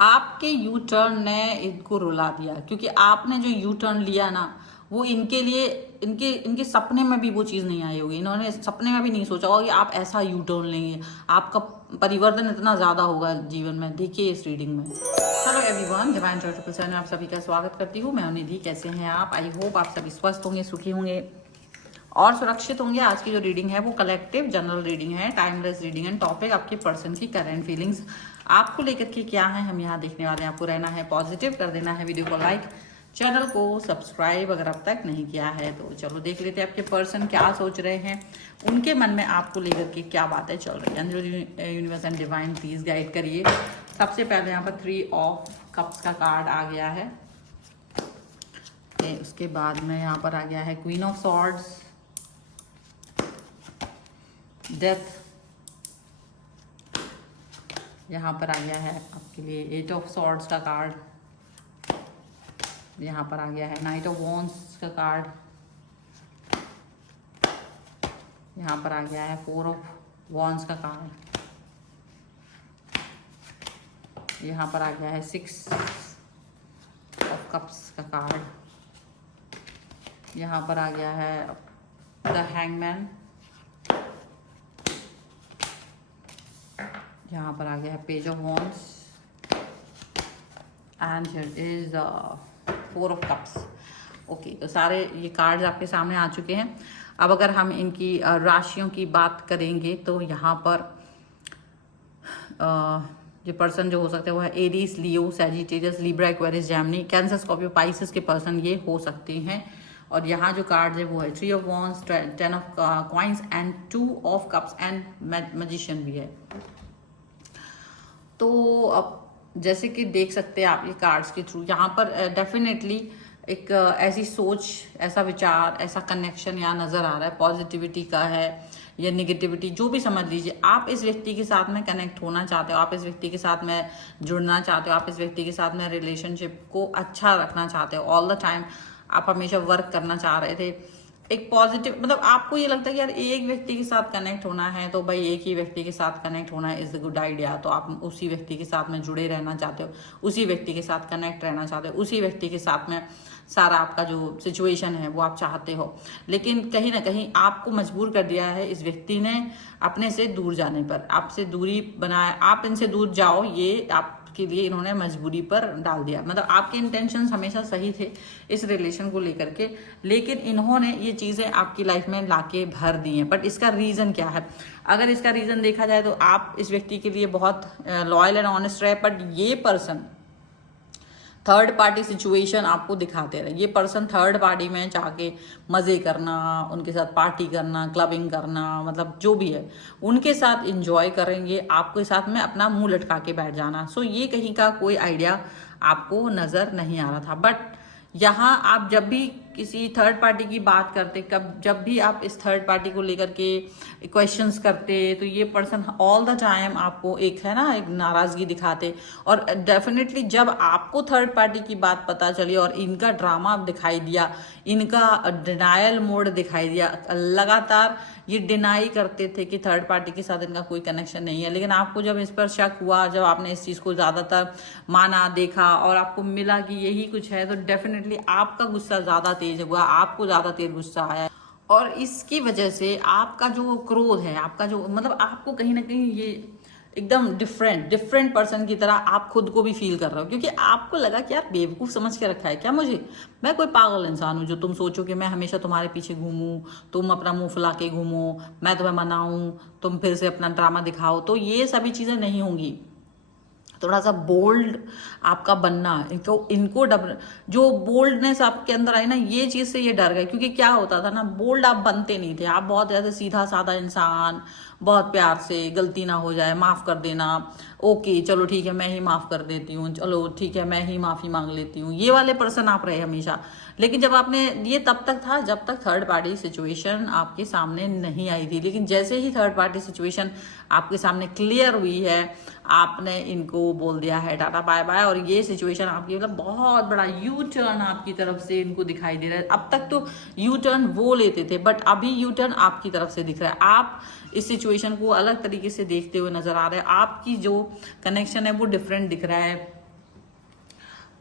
आपके U turn ने इनको रुला दिया, क्योंकि आपने जो यू टर्न लिया ना, वो इनके लिए इनके इनके सपने में भी वो चीज़ नहीं आई होगी। इन्होंने सपने में भी नहीं सोचा होगा कि आप ऐसा यू टर्न लेंगे, आपका परिवर्तन इतना ज़्यादा होगा जीवन में। देखिए इस रीडिंग में। Hello everyone, divine triple seven में आप सभी का स्वागत करती हूँ। मैं निधि। कैसे हैं आप? आई होप आप सभी स्वस्थ होंगे, सुखी होंगे और सुरक्षित होंगे। आज की जो रीडिंग है वो कलेक्टिव जनरल रीडिंग है, टाइमलेस रीडिंग है। टॉपिक आपके पर्सन की करंट फीलिंग्स आपको लेकर के क्या है, हम यहाँ देखने वाले हैं। आपको रहना है पॉजिटिव, कर देना है वीडियो को लाइक, चैनल को सब्सक्राइब अगर अब तक नहीं किया है तो। चलो देख लेते हैं आपके पर्सन क्या सोच रहे हैं, उनके मन में आपको लेकर के क्या बातें चल रही हैं। Universe and divine please guide करिए। सबसे पहले यहाँ पर 3 ऑफ कप्स का कार्ड आ गया है। उसके बाद में यहाँ पर आ गया है क्वीन ऑफ सॉर्ड्स, डेथ। यहाँ पर आ गया है आपके लिए 8 ऑफ सॉर्ड्स का कार्ड। यहाँ पर आ गया है नाइट ऑफ वॉन्ड्स का कार्ड। यहाँ पर आ गया है 4 ऑफ वॉन्ड्स का कार्ड। यहाँ पर आ गया है 6 ऑफ कप्स का कार्ड। यहाँ पर आ गया है द हैंगमैन। यहाँ पर आ गया है page of wands and here is 4 of cups. Okay, तो सारे ये कार्ड्स आपके सामने आ चुके हैं। अब अगर हम इनकी राशियों की बात करेंगे तो यहाँ पर जो पर्सन जो हो सकते हैं वो है Aries, Leo, Sagittarius, Libra, Aquarius, Gemini, Cancer, Scorpio, Pisces के पर्सन ये हो सकते हैं। और यहाँ जो कार्ड्स है वो है 3 of wands, 10 of coins and 2 of cups and magician भी है। तो अब जैसे कि देख सकते हैं आप ये कार्ड्स के थ्रू, यहाँ पर डेफिनेटली एक ऐसी सोच, ऐसा विचार, ऐसा कनेक्शन यहाँ नज़र आ रहा है। पॉजिटिविटी का है या निगेटिविटी, जो भी समझ लीजिए। आप इस व्यक्ति के साथ में कनेक्ट होना चाहते हो, आप इस व्यक्ति के साथ में जुड़ना चाहते हो, आप इस व्यक्ति के साथ में रिलेशनशिप को अच्छा रखना चाहते हो। ऑल द टाइम आप हमेशा वर्क करना चाह रहे थे। एक पॉजिटिव, मतलब आपको ये लगता है कि यार एक व्यक्ति के साथ कनेक्ट होना है तो भाई एक ही व्यक्ति के साथ कनेक्ट होना इज द गुड आइडिया। तो आप उसी व्यक्ति के साथ में जुड़े रहना चाहते हो, उसी व्यक्ति के साथ कनेक्ट रहना चाहते हो, उसी व्यक्ति के साथ में सारा आपका जो सिचुएशन है वो आप चाहते हो। लेकिन कहीं ना कहीं आपको मजबूर कर दिया है इस व्यक्ति ने अपने से दूर जाने पर, आपसे दूरी बनाया। आप इनसे दूर जाओ, ये आपके लिए इन्होंने मजबूरी पर डाल दिया। मतलब आपके इंटेंशंस हमेशा सही थे इस रिलेशन को लेकर के, लेकिन इन्होंने ये चीज़ें आपकी लाइफ में लाके भर दी हैं। बट इसका रीज़न क्या है? अगर इसका रीज़न देखा जाए तो आप इस व्यक्ति के लिए बहुत लॉयल एंड ऑनेस्ट रहे, बट ये पर्सन थर्ड पार्टी सिचुएशन आपको दिखाते रहे। ये पर्सन थर्ड पार्टी में जाके मज़े करना, उनके साथ पार्टी करना, क्लबिंग करना, मतलब जो भी है उनके साथ इंजॉय करेंगे, आपके साथ में अपना मुंह लटका के बैठ जाना। सो ये कहीं का कोई आइडिया आपको नज़र नहीं आ रहा था। बट यहाँ आप जब भी किसी थर्ड पार्टी की बात करते, जब भी आप इस थर्ड पार्टी को लेकर के क्वेश्चंस करते, तो ये पर्सन ऑल द टाइम आपको एक है ना एक नाराज़गी दिखाते। और डेफिनेटली जब आपको थर्ड पार्टी की बात पता चली और इनका ड्रामा दिखाई दिया, इनका डिनायल मोड दिखाई दिया, लगातार ये डिनाई करते थे कि थर्ड पार्टी के साथ इनका कोई कनेक्शन नहीं है। लेकिन आपको जब इस पर शक हुआ, जब आपने इस चीज़ को ज़्यादातर माना, देखा और आपको मिला कि यही कुछ है, तो डेफिनेटली आपका गुस्सा ज़्यादा तेज हुआ, आपको ज़्यादा तेज गुस्सा आया। और इसकी वजह से आपका जो क्रोध है, आपका जो मतलब आपको कहीं ना कहीं ये एकदम डिफरेंट पर्सन की तरह आप खुद को भी फील कर रहे हो, क्योंकि आपको लगा कि यार बेवकूफ़ समझ के रखा है क्या मुझे, मैं कोई पागल इंसान हूँ जो तुम सोचो कि मैं हमेशा तुम्हारे पीछे घूमूं, तुम अपना मुंह फुला के घूमो, मैं तुम्हें मनाऊं, तुम फिर से अपना ड्रामा दिखाओ। तो ये सभी चीज़ें नहीं होंगी। थोड़ा सा बोल्ड आपका बनना, इनको जो बोल्डनेस आपके अंदर आई ना, ये चीज़ से ये डर गए। क्योंकि क्या होता था ना, बोल्ड आप बनते नहीं थे, आप बहुत ज़्यादा सीधा साधा इंसान, बहुत प्यार से, गलती ना हो जाए माफ़ कर देना, ओके चलो ठीक है मैं ही माफ़ कर देती हूँ, चलो ठीक है मैं ही माफ़ी मांग लेती हूँ, ये वाले पर्सन आप रहे हमेशा। लेकिन जब आपने ये तब तक था जब तक थर्ड पार्टी सिचुएशन आपके सामने नहीं आई थी। लेकिन जैसे ही थर्ड पार्टी सिचुएशन आपके सामने क्लियर हुई है, आपने इनको बोल दिया है टाटा बाय बाय। और ये सिचुएशन आपकी मतलब बहुत बड़ा यू टर्न आपकी तरफ से इनको दिखाई दे रहा है। अब तक तो यू टर्न वो लेते थे, बट अभी यू टर्न आपकी तरफ से दिख रहा है। आप इस सिचुएशन को अलग तरीके से देखते हुए नजर आ रहे हैं। आपकी जो कनेक्शन है वो डिफरेंट दिख रहा है।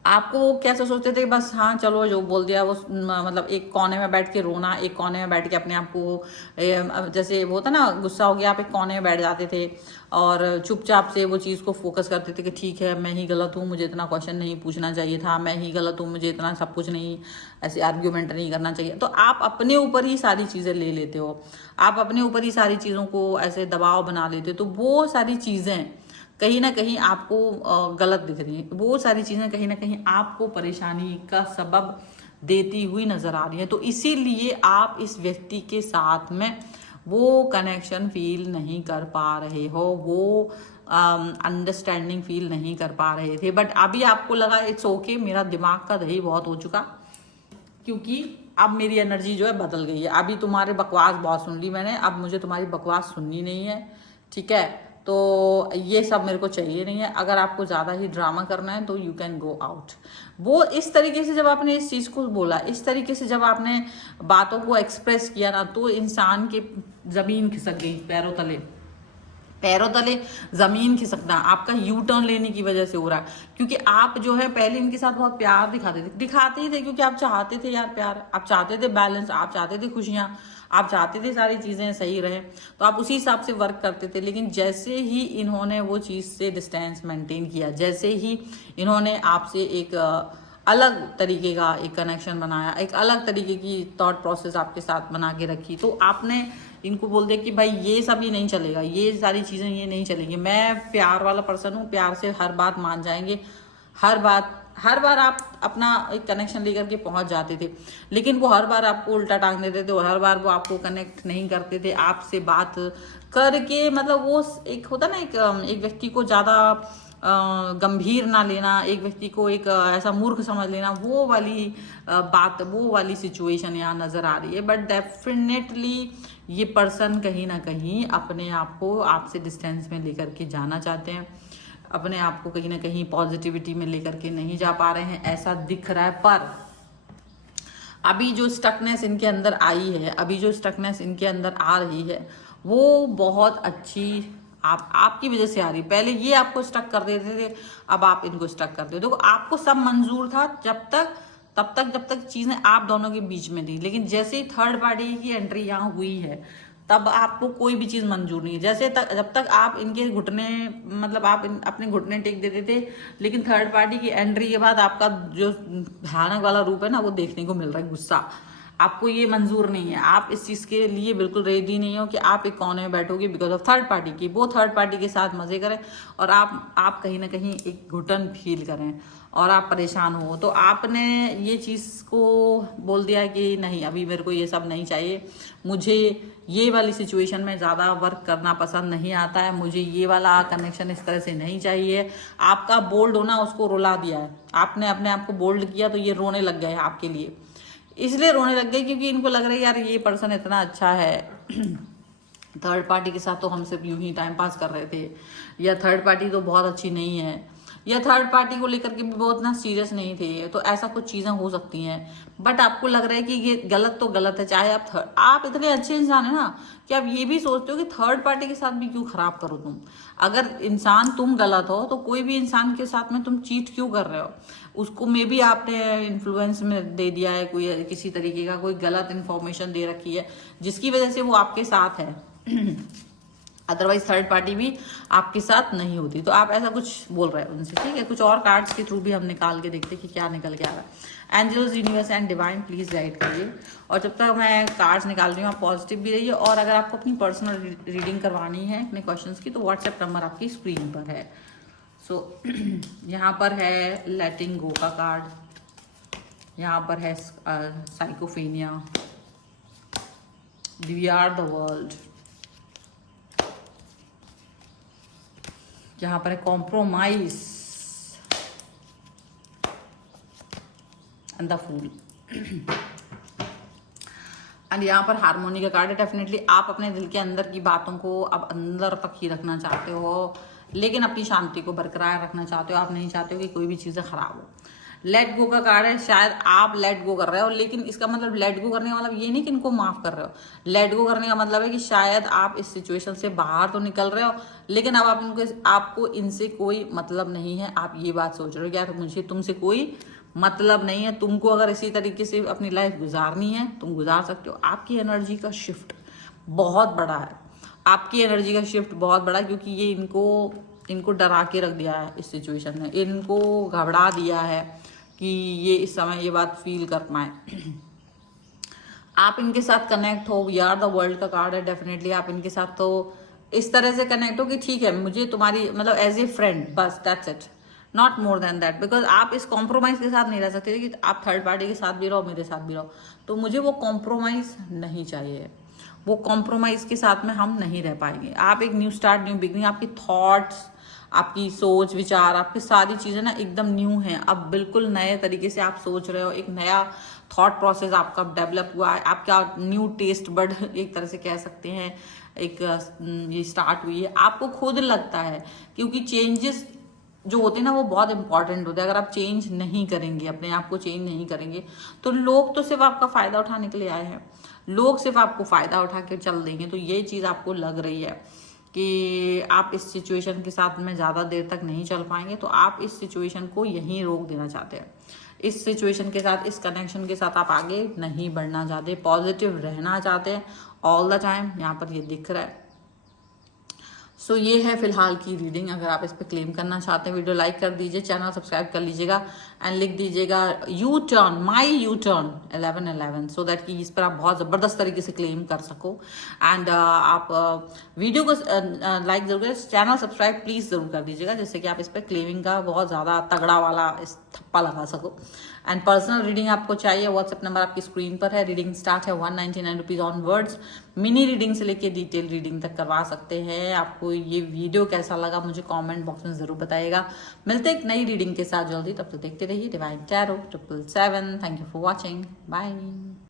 आपको वो कैसे सोचते थे, बस हाँ चलो जो बोल दिया वो मतलब एक कोने में बैठ के रोना, एक कोने में बैठ के अपने आप को जैसे वो होता ना, गुस्सा हो गया आप एक कोने में बैठ जाते थे और चुपचाप से वो चीज़ को फोकस करते थे कि ठीक है मैं ही गलत हूँ, मुझे इतना क्वेश्चन नहीं पूछना चाहिए था, मैं ही गलत हूँ, मुझे इतना सब कुछ नहीं ऐसे आर्ग्यूमेंट नहीं करना चाहिए। तो आप अपने ऊपर ही सारी चीज़ें ले लेते हो, आप अपने ऊपर ही सारी चीज़ों को ऐसे दबाव बना लेते हो। तो वो सारी चीज़ें कहीं ना कहीं आपको गलत दिख रही है, वो सारी चीज़ें कहीं ना कहीं आपको परेशानी का सबब देती हुई नजर आ रही है। तो इसीलिए आप इस व्यक्ति के साथ में वो कनेक्शन फील नहीं कर पा रहे हो, वो अंडरस्टैंडिंग फील नहीं कर पा रहे थे। बट अभी आपको लगा इट्स ओके, मेरा दिमाग का दही बहुत हो चुका, क्योंकि अब मेरी एनर्जी जो है बदल गई है। अभी तुम्हारे बकवास बहुत सुन ली मैंने, अब मुझे तुम्हारी बकवास सुननी नहीं है, ठीक है। तो ये सब मेरे को चाहिए नहीं है। अगर आपको ज़्यादा ही ड्रामा करना है तो यू कैन गो आउट। वो इस तरीके से जब आपने इस चीज़ को बोला, इस तरीके से जब आपने बातों को एक्सप्रेस किया ना, तो इंसान की ज़मीन खिसक गई पैरों तले, पैरों तले जमीन खिसकना आपका यू टर्न लेने की वजह से हो रहा है। क्योंकि आप जो है पहले इनके साथ बहुत प्यार दिखाते ही थे, क्योंकि आप चाहते थे यार प्यार, आप चाहते थे बैलेंस, आप चाहते थे खुशियां, आप चाहते थे सारी चीजें सही रहे, तो आप उसी हिसाब से वर्क करते थे। लेकिन जैसे ही इन्होंने वो चीज से डिस्टेंस मेंटेन किया, जैसे ही इन्होंने आपसे एक अलग तरीके का एक कनेक्शन बनाया, एक अलग तरीके की थॉट प्रोसेस आपके साथ बना के रखी, तो आपने इनको बोल दिया कि भाई ये सब ये नहीं चलेगा, ये सारी चीज़ें ये नहीं चलेंगी, मैं प्यार वाला पर्सन हूँ, प्यार से हर बात मान जाएंगे, हर बार आप अपना एक कनेक्शन लेकर के पहुंच जाते थे। लेकिन वो हर बार आपको उल्टा टांग देते थे और हर बार वो आपको कनेक्ट नहीं करते थे आपसे बात करके। मतलब वो एक होता ना, एक व्यक्ति को ज़्यादा गंभीर ना लेना, एक व्यक्ति को एक ऐसा मूर्ख समझ लेना, वो वाली बात, वो वाली सिचुएशन यहाँ नजर आ रही है। बट डेफिनेटली ये पर्सन कहीं ना कहीं अपने आप को आपसे डिस्टेंस में लेकर के जाना चाहते हैं, अपने आप को कहीं ना कहीं पॉजिटिविटी में लेकर के नहीं जा पा रहे हैं, ऐसा दिख रहा है। पर अभी जो स्टकनेस इनके अंदर आई है, अभी जो स्टकनेस इनके अंदर आ रही है, वो बहुत अच्छी आपकी वजह से आ रही। पहले ये आपको स्टक कर देते थे, अब आप इनको स्टक कर देते हो। आपको सब मंजूर था जब तक चीजें आप दोनों के बीच में थी। लेकिन जैसे ही थर्ड पार्टी की एंट्री यहाँ हुई है, तब आपको कोई भी चीज मंजूर नहीं है। जब तक आप इनके घुटने, मतलब आप अपने घुटने टेक देते थे, लेकिन थर्ड पार्टी की एंट्री के बाद आपका जो भयानक वाला रूप है ना, वो देखने को मिल रहा है, गुस्सा। आपको ये मंजूर नहीं है, आप इस चीज के लिए बिल्कुल रेडी नहीं हो कि आप एक कोने में बैठोगे बिकॉज ऑफ थर्ड पार्टी की। वो थर्ड पार्टी के साथ मजे करें और आप कहीं ना कहीं एक घुटन फील करें और आप परेशान हो। तो आपने ये चीज को बोल दिया कि नहीं, अभी मेरे को ये सब नहीं चाहिए, मुझे ये वाली सिचुएशन में ज़्यादा वर्क करना पसंद नहीं आता है, मुझे ये वाला कनेक्शन इस तरह से नहीं चाहिए। आपका बोल्ड होना उसको रुला दिया है, आपने अपने आप को बोल्ड किया तो ये रोने लग गया है आपके लिए। इसलिए रोने लग गए क्योंकि इनको लग रहा है यार ये पर्सन इतना अच्छा है, थर्ड पार्टी के साथ तो हम सिर्फ यूं ही टाइम पास कर रहे थे, या थर्ड पार्टी तो बहुत अच्छी नहीं है, या थर्ड पार्टी को लेकर के भी बहुत ना सीरियस नहीं थे। तो ऐसा कुछ चीजें हो सकती हैं। बट आपको लग रहा है कि ये गलत तो गलत है, चाहे आप इतने अच्छे इंसान है ना कि आप ये भी सोचते हो कि थर्ड पार्टी के साथ भी क्यों खराब करो तुम। अगर इंसान तुम गलत हो तो कोई भी इंसान के साथ में तुम चीट क्यों कर रहे हो। उसको मे भी आपने इन्फ्लुएंस में दे दिया है, कोई किसी तरीके का कोई गलत इन्फॉर्मेशन दे रखी है जिसकी वजह से वो आपके साथ है, अदरवाइज थर्ड पार्टी भी आपके साथ नहीं होती। तो आप ऐसा कुछ बोल रहे हो उनसे, ठीक है। कुछ और कार्ड्स के थ्रू भी हम निकाल के देखते हैं कि क्या निकल के आ रहा है। Angels, universe and divine please guide करिए। और जब तक मैं कार्ड्स निकाल रही हूँ आप पॉजिटिव भी रहिए। और अगर आपको अपनी पर्सनल रीडिंग करवानी है अपने क्वेश्चंस की, तो व्हाट्सएप नंबर आपकी स्क्रीन पर है। सो यहाँ पर है लेटिंग गो का कार्ड, यहाँ पर है साइकोफेनिया, वी आर द वर्ल्ड, यहाँ पर है compromise and the fool, and यहाँ पर हार्मोनी का कार्ड है। डेफिनेटली आप अपने दिल के अंदर की बातों को अब अंदर तक ही रखना चाहते हो, लेकिन अपनी शांति को बरकरार रखना चाहते हो। आप नहीं चाहते हो कि कोई भी चीज़ें खराब हो। लेट गो का कार्ड है, शायद आप लेट गो कर रहे हो, लेकिन इसका मतलब लेट गो करने का मतलब ये नहीं कि इनको माफ कर रहे हो। लेट गो करने का मतलब है कि शायद आप इस सिचुएशन से बाहर तो निकल रहे हो, लेकिन अब आपको इनसे कोई मतलब नहीं है। आप ये बात सोच रहे हो यार मुझे तुमसे कोई मतलब नहीं है, तुमको अगर इसी तरीके से अपनी लाइफ गुजारनी है तुम गुजार सकते हो। आपकी एनर्जी का शिफ्ट बहुत बड़ा है, आपकी एनर्जी का शिफ्ट बहुत बड़ा है, क्योंकि ये इनको डरा के रख दिया है इस सिचुएशन में, इनको घबरा दिया है कि ये इस समय ये बात फील कर पाए। आप इनके साथ कनेक्ट हो, यार द वर्ल्ड का कार्ड है, डेफिनेटली आप इनके साथ तो इस तरह से कनेक्ट हो कि ठीक है मुझे तुम्हारी मतलब एज ए फ्रेंड, बस that's it, not more than that. Because आप इस कॉम्प्रोमाइज के साथ नहीं रह सकते कि आप थर्ड पार्टी के साथ भी रहो मेरे साथ भी रहो, तो मुझे वो कॉम्प्रोमाइज नहीं चाहिए, वो कॉम्प्रोमाइज के साथ में हम नहीं रह पाएंगे। आप एक न्यू स्टार्ट, न्यू बिगनिंग, आपकी थॉट्स, आपकी सोच विचार, आपकी सारी चीज़ें ना एकदम न्यू हैं। अब बिल्कुल नए तरीके से आप सोच रहे हो, एक नया थॉट प्रोसेस आपका डेवलप हुआ है, आपका न्यू टेस्ट बड एक तरह से कह सकते हैं एक ये स्टार्ट हुई है। आपको खुद लगता है, क्योंकि चेंजेस जो होते हैं ना वो बहुत इंपॉर्टेंट होते हैं। अगर आप चेंज नहीं करेंगे, अपने आप को चेंज नहीं करेंगे, तो लोग तो सिर्फ आपका फायदा उठाने के लिए आए हैं, लोग सिर्फ आपको फायदा उठा के चल देंगे। तो ये चीज़ आपको लग रही है कि आप इस सिचुएशन के साथ में ज़्यादा देर तक नहीं चल पाएंगे, तो आप इस सिचुएशन को यहीं रोक देना चाहते हैं। इस सिचुएशन के साथ, इस कनेक्शन के साथ आप आगे नहीं बढ़ना चाहते, पॉजिटिव रहना चाहते हैं ऑल द टाइम, यहाँ पर ये दिख रहा है। सो ये है फिलहाल की रीडिंग। अगर आप इस पर क्लेम करना चाहते हैं, वीडियो लाइक कर दीजिए, चैनल सब्सक्राइब कर लीजिएगा एंड लिख दीजिएगा U turn, my U turn 1111, so that कि इस पर आप बहुत ज़बरदस्त तरीके से क्लेम कर सको। एंड आप वीडियो को लाइक जरूर करें, चैनल सब्सक्राइब प्लीज़ ज़रूर कर दीजिएगा, जिससे कि आप इस पर क्लेमिंग का बहुत ज़्यादा तगड़ा वाला इस थप्पा लगा सको। एंड पर्सनल रीडिंग आपको चाहिए, व्हाट्सएप नंबर आपकी स्क्रीन पर है। रीडिंग स्टार्ट है 199 रुपीज़ ऑनवर्ड्स। मिनी रीडिंग से लेके डिटेल रीडिंग तक करवा सकते हैं। आपको ये वीडियो कैसा लगा मुझे कमेंट बॉक्स में ज़रूर बताइएगा। मिलते एक नई रीडिंग के साथ जल्दी, तब तक देखते रहिए Divine Tarot 777। Thank you for watching, bye.